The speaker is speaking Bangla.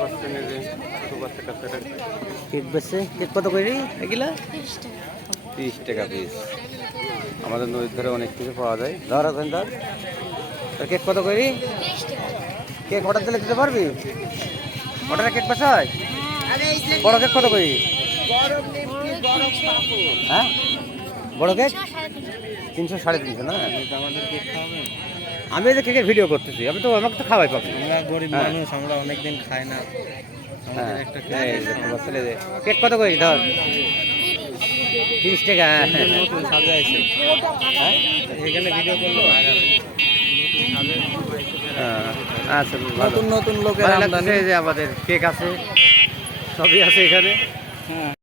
পাচ্ছেন এই যে ছোট বাচ্চা কাচ্চাটা কেক বেচছে। কেক কত করে এগুলা? 30 টাকা পিস। আমাদের নদীর ধারে অনেক কিছু পাওয়া যায়। ধর এখন ধর। তোর কেক কত করে? কেক অর্ডার দিলে দিতে পারবি? অর্ডারে কেক বেচা হয়? বড় কেক কত করে? হ্যাঁ বড় কেক 300 350 না? আমাদের কেক খাওয়াবেন? আমি এই যে কেকের ভিডিও করতেছি, আমি তো আমাকে তো খাওয়াই পাবো। আমরা গরিব হ্যাঁ। মানুষ, আমরা অনেকদিন খাই না। হ্যাঁ আমাদের একটা এই যে তোমার ছেলে যে কেক কত করে ধর? 30 টাকা। নতুন সাজাইছে। হ্যাঁ এখানে ভিডিও করলে ভাইরাল। আচ্ছা ভালো। নতুন নতুন লোকের ভালো আমদানি। লাগতেছে যে আমাদের কেক আছে, সবই আছে এখানে। হ্যাঁ।